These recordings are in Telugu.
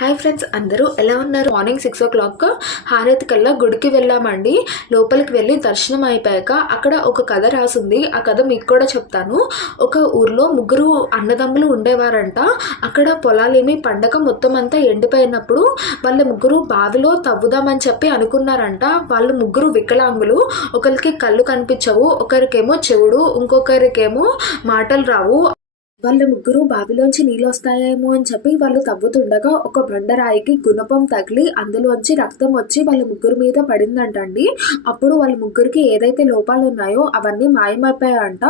హాయ్ ఫ్రెండ్స్, అందరూ ఎలా ఉన్నారు? మార్నింగ్ 6 o'clock హారతి కల్లా గుడికి వెళ్ళామండి. లోపలికి వెళ్ళి దర్శనం అయిపోయాక అక్కడ ఒక కథ రాసింది. ఆ కథ మీకు కూడా చెప్తాను. ఒక ఊర్లో ముగ్గురు అన్నదమ్ములు ఉండేవారంట. అక్కడ పొలాలేమి పండగ మొత్తం అంతా ఎండిపోయినప్పుడు వాళ్ళ ముగ్గురు బావిలో తవ్వుదామని చెప్పి అనుకున్నారంట. వాళ్ళు ముగ్గురు వికలాంగులు. ఒకరికి కళ్ళు కనిపించవు, ఒకరికేమో చెవుడు, ఇంకొకరికేమో మాటలు రావు. వాళ్ళ ముగ్గురు బావిలోంచి నీళ్ళు వస్తాయేమో అని చెప్పి వాళ్ళు తవ్వుతుండగా ఒక బండరాయికి గుణపం తగిలి అందులోంచి రక్తం వచ్చి వాళ్ళ ముగ్గురు మీద పడిందంటండి. అప్పుడు వాళ్ళ ముగ్గురికి ఏదైతే లోపాలు ఉన్నాయో అవన్నీ మాయమైపోయాయంట.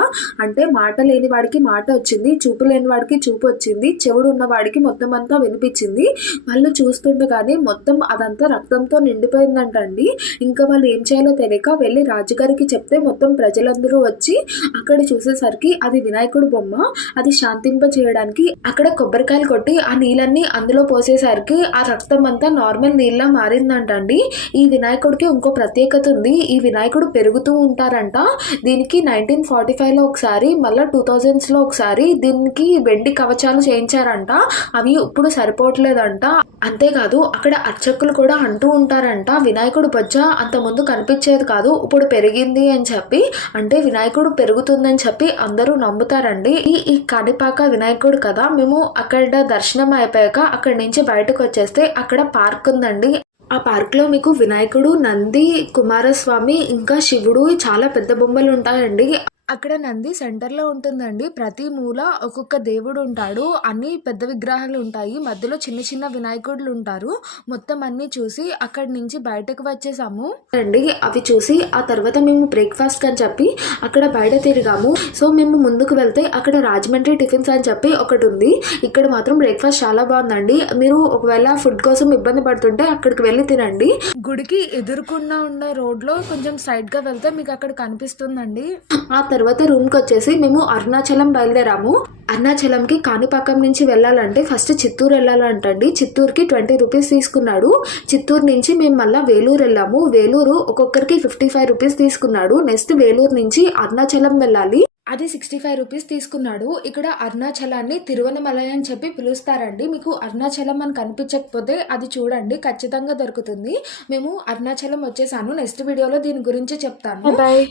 అంటే మాట లేని వాడికి మాట వచ్చింది, చూపు లేని వాడికి చూపు వచ్చింది, చెవుడు ఉన్న వాడికి మొత్తం అంతా వినిపించింది. వాళ్ళు చూస్తుండగానే మొత్తం అదంతా రక్తంతో నిండిపోయిందంటండి. ఇంకా వాళ్ళు ఏం చేయాలో తెలియక వెళ్ళి రాజుగారికి చెప్తే మొత్తం ప్రజలందరూ వచ్చి అక్కడ చూసేసరికి అది వినాయకుడు బొమ్మ. అది శాంతింప చేయడానికి అక్కడ కొబ్బరికాయలు కొట్టి ఆ నీళ్ళన్నీ అందులో పోసేసరికి ఆ రక్తం అంతా నార్మల్ నీళ్ళ మారిందంటండి. ఈ వినాయకుడికి ఇంకో ప్రత్యేకత ఉంది. ఈ వినాయకుడు పెరుగుతూ ఉంటారంట. దీనికి 1945లో ఒకసారి, మళ్ళీ 2000sలో ఒకసారి దీనికి వెండి కవచాలు చేయించారంట. అవి ఇప్పుడు సరిపోవట్లేదంట. అంతేకాదు అక్కడ అర్చకులు కూడా అంటూ ఉంటారంట, వినాయకుడు బొజ్జ అంత ముందు కనిపించేది కాదు, ఇప్పుడు పెరిగింది అని చెప్పి. అంటే వినాయకుడు పెరుగుతుందని చెప్పి అందరూ నమ్ముతారండి. ఈ కాణిపాక వినాయకుడు కదా. మేము అక్కడ దర్శనం అయిపోయాక అక్కడి నుంచి బయటకు వచ్చేస్తే అక్కడ పార్క్ ఉందండి. ఆ పార్క్లో మీకు వినాయకుడు, నంది, కుమారస్వామి, ఇంకా శివుడు చాలా పెద్ద బొమ్మలు ఉంటాయండి. అక్కడ నంది సెంటర్లో ఉంటుందండి. ప్రతి మూల ఒక్కొక్క దేవుడు ఉంటాడు. అన్ని పెద్ద విగ్రహాలు ఉంటాయి, మధ్యలో చిన్న చిన్న వినాయకుడులు ఉంటారు. మొత్తం అన్ని చూసి అక్కడి నుంచి బయటకు వచ్చేసాము అండి. అవి చూసి ఆ తర్వాత మేము బ్రేక్ఫాస్ట్ అని చెప్పి అక్కడ బయట తిరిగాము. సో మేము ముందుకు వెళ్తే అక్కడ రాజమండ్రి టిఫిన్స్ అని చెప్పి ఒకటి ఉంది. ఇక్కడ మాత్రం బ్రేక్ఫాస్ట్ చాలా బాగుందండి. మీరు ఒకవేళ ఫుడ్ కోసం ఇబ్బంది పడుతుంటే అక్కడికి వెళ్ళి తినండి. గుడికి ఎదురుకుండా ఉన్న రోడ్లో కొంచెం సైడ్ గా వెళ్తే మీకు అక్కడ కనిపిస్తుందండి. ఆ తర్వాత రూమ్కి వచ్చేసి మేము అరుణాచలం బయలుదేరాము. అరుణాచలంకి కాణిపాకం నుంచి వెళ్ళాలంటే ఫస్ట్ చిత్తూరు వెళ్ళాలంటండి. చిత్తూరుకి 20 రూపీస్ తీసుకున్నాడు. చిత్తూరు నుంచి మేము మళ్ళీ వేలూరు వెళ్ళాము. వేలూరు ఒక్కొక్కరికి 55 రూపీస్ తీసుకున్నాడు. నెక్స్ట్ వేలూరు నుంచి అరుణాచలం వెళ్ళాలి, అది 65 రూపీస్ తీసుకున్నాడు. ఇక్కడ అరుణాచలాన్ని తిరువనమలై అని చెప్పి పిలుస్తారండి. మీకు అరుణాచలం అని కనిపించకపోతే అది చూడండి, ఖచ్చితంగా దొరుకుతుంది. మేము అరుణాచలం వచ్చేసాను. నెక్స్ట్ వీడియోలో దీని గురించి చెప్తాను. బాయ్.